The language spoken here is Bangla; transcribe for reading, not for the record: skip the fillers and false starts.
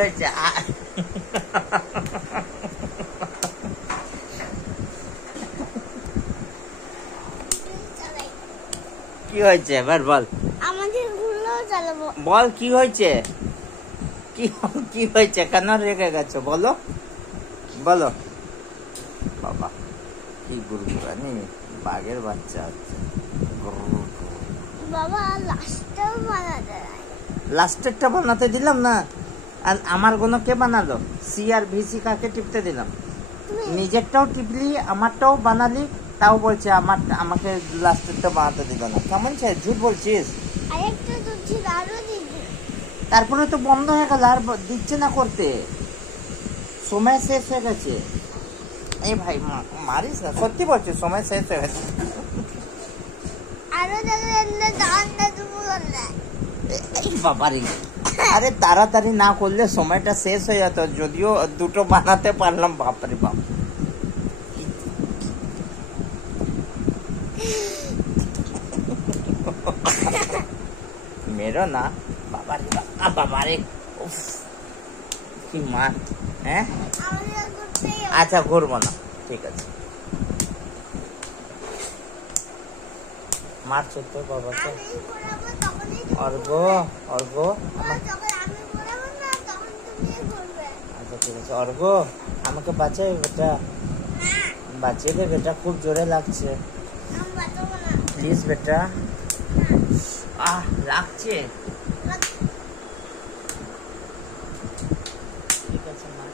হয়েছে? কি হয়েছে এবার বল? আমাদের গুলো চালাবো। বল কি হয়েছে? কি হয়েছে? কেন রেগে গেছো বলো? বলো। বাবা কি গুরগুরানি, বাঘের বাচ্চা হচ্ছে। বাবা লাস্টটাও বানাতে নাই। লাস্টেরটা বানাতে দিলাম না। আর আমার গুলো কে বানালো? সি আর ভিসি কাকে টিপতে দিলাম? নিজেরটাও টিপলি, আমারটাও বানালি, তাও বলছে আমাকে লাস্টেরটা বানাতে দিল না। কেমন চাই? ঝুট বলছিস। আরেকটা তো ছিল, আরো দিদি। তারপরে তো বন্ধ হয়ে গেল, আর দিচ্ছে না করতে, সময় শেষ হয়ে গেছে। এই ভাই মারিস না, সত্যি বলছি সময় শেষ হয়ে গেছে। আরো দেখলে দাঁড়া তুমি বললে। এই বাবারি, আরে তাড়াতাড়ি না করলে সময়টা শেষ হয়ে যেত, যদিও দুটো বানাতে পারলাম। বাপরে বাপ, মেরো না বাবারে বাবারে, কি মার। হ্যাঁ আচ্ছা ঘুরবো না, ঠিক আছে। মারছো তো বাবাকে। অর্ঘ অর্ঘ, আচ্ছা ঠিক আছে। অর্ঘ আমাকে বাঁচাই বেটা, বাঁচিয়ে দে বেটা, খুব জোরে লাগছে প্লিজ বেটা। লাগছে, ঠিক আছে মা।